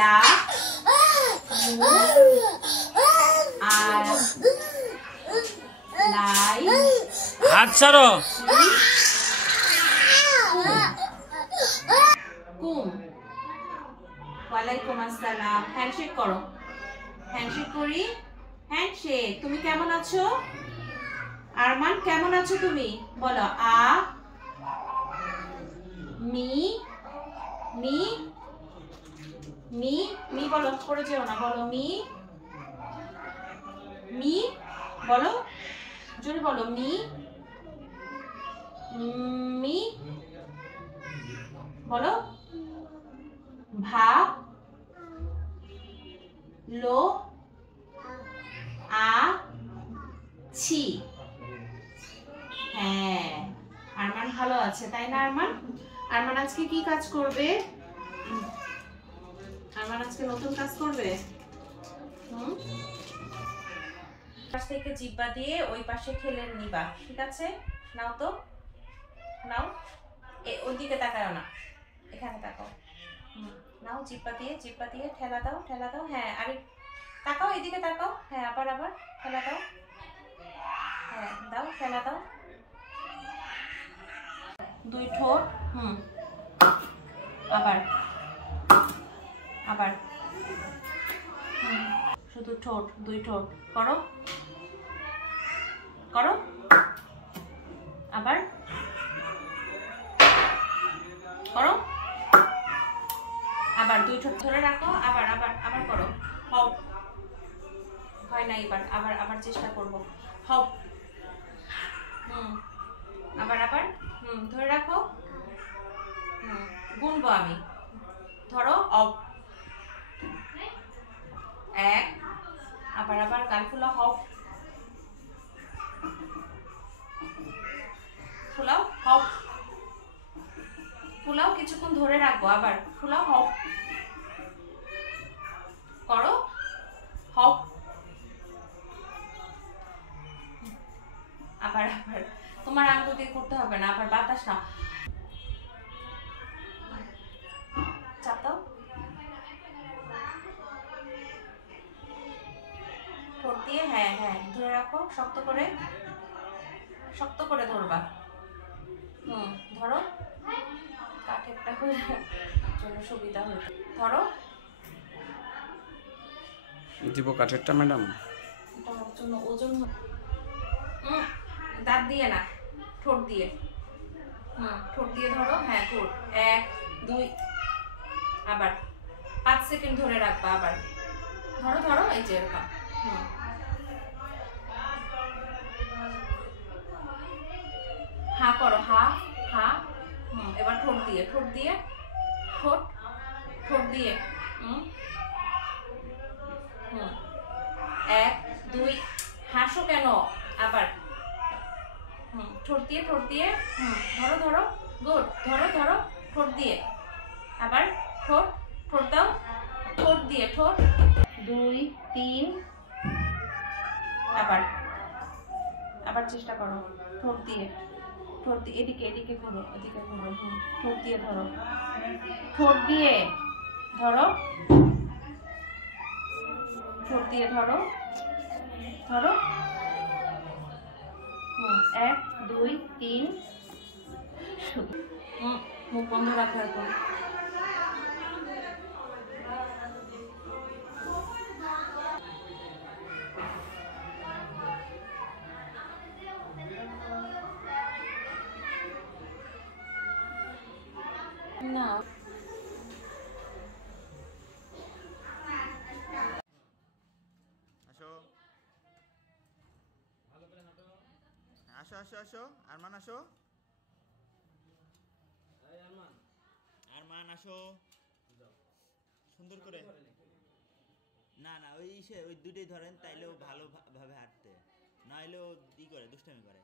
লা আর লাই হাত ছাড়ো কুম ওয়ালাইকুম আসসালাম হ্যান্ডশেক করো হ্যান্ডশেক করি হ্যান্ডশেক তুমি কেমন আছো আরমান কেমন আছো তুমি বলো আ মি মি মি মি বলো করে যেও না বলো মি মি বলো জোরে বলো মি মি বলো ভা লো আ ছি হ্যাঁ আরমান ভালো আছে তাই না আরমান আরমান আজকে কি কাজ করবে আরমান আজকে নতুন কাজ করবে পাশ থেকে জিহ্বা দিয়ে ওই পাশে ঠেলে নিবা ঠিক আছে নাও তো নাও ওইদিকে তাকাও না এখানে তাকাও নাও জিহ্বা দিয়ে ঠেলা দাও হ্যাঁ আরে তাকাও এদিকে তাকাও হ্যাঁ আবার ঠেলা দাও হ্যাঁ দাও ঠেলা দাও দুই ঠোঁট আবার আবার শুধু ঠোঁট দুই ঠোঁট করো করো আবার করো আবার দুই ঠোঁট ধরে রাখো আবার আবার আবার করো হও হয় না এবার আবার আবার চেষ্টা করব হও আবার আবার ধরে রাখো গুনবো আমি ধরো অফ এক আবার আবার গাল ফুলাও হও ফুলাও হও ফুলাও কিছুক্ষণ ধরে রাখবো আবার ফুলাও হও করো হও আবার আবার তোমার আঙ্গুল দিয়ে করতে হবে না আবার বাতাস না চাপ দাও ঠোঁট দিয়ে হ্যাঁ হ্যাঁ ধরে রাখো শক্ত করে ধরবা ধরো কাঠেরটা হয়ে জন্য সুবিধা হয়ে ধরো দিব কাঠেরটা ম্যাডাম এটার জন্য ওজন দাঁত দিয়ে না ঠোঁট দিয়ে ধরো হ্যাঁ ঠোঁট 1 2 আবার 5 সেকেন্ড ধরে রাখবা আবার ধরো এই যে এরকম হা করো হা এবার ঠোঁট দিয়ে ঠোঁট দিয়ে 1 2 হাসো কেন আবার ঠোঁট দিয়ে ধরো গুড ধরো ঠোঁট দিয়ে আবার ঠোঁট দাও ঠোঁট দিয়ে ঠোঁট 2 3 আবার চেষ্টা করো ঠোঁট দিয়ে এদিকে ঘোরো ঠোঁট দিয়ে ধরো ঠোঁট দিয়ে ধরো 1 2 3 মুখ বন্ধ রাখার পর না আসো আরমান আসো আরমান আসো সুন্দর করে না ওই দুটোই ধরেন তাইলেও ভালোভাবে হাঁটতে নাইলেও ই করে দুষ্টামি করে